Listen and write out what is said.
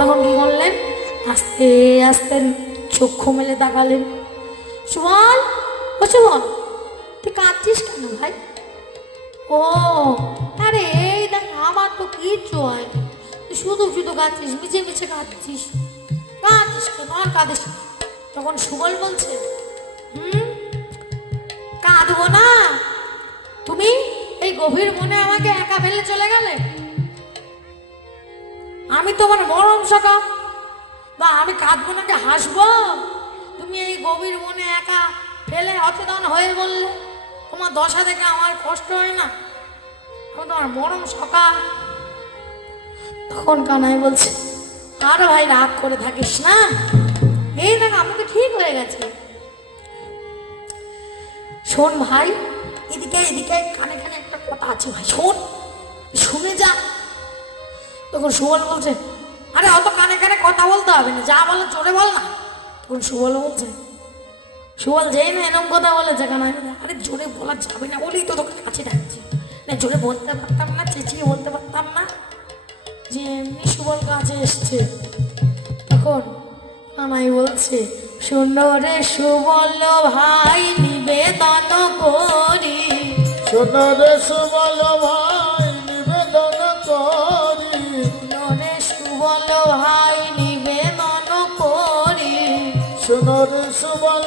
তখন কি করলেন, আস্তে আস্তে চক্ষু মেলে তাকালেন। সুবল, ও সুবল, তুই কাঁদছিস কেন ভাই? ও আরে এই দেখ, আমার তো কিচ্ছু হয়নি, তুই শুধু শুধু কাঁদছিস, মিছে মিছে কাঁদছিস, কাঁদছিস কেন, আর কাঁদিস। তখন সুবল বলছে, কাঁদবো না? তুমি এই গভীর মনে আমাকে একা ফেলে চলে গেলে। আমি তোমার মরণ সকা, বা আমি কাঁদবো নাকি হাসবো? তুমি এই গভীর মনে একা ফেলে অচেতন হয়ে বললে, তোমার দশা দেখে আমার কষ্ট হয় না? আমি তোমার মরণ সকা। তখন কানাই বলছে, আর ভাই রাগ করে থাকিস না, এই দেখ আমাকে ঠিক হয়ে গেছে। শোন ভাই, এদিকে এদিকে কানে কানে একটা কথা আছে ভাই, শোন, শুনে যা। তখন সুবল বলছে, আরে অত কানে কানে কথা বলতে হবে না, যা বলো জোরে বল না। তখন সুবল বলছে, সুবল যেই না এরকম কথা বলেছে কানাই, আরে জোরে বলা যাবে না বলেই তো তোকে কাছে ডাকছি, না জোরে বলতে পারতাম না, চেঁচিয়ে বলতে পারতাম না, যে এমনি সুবল কাছে এসছে। তখন কানাই বলছে, শোনো রে সুবল ভাই নিবেদন করি, শোনো রে সুবল ভাই নিবেদন করি, শোনো রে সুবল ভাই নিবেদন করি, শোনো রে সুবল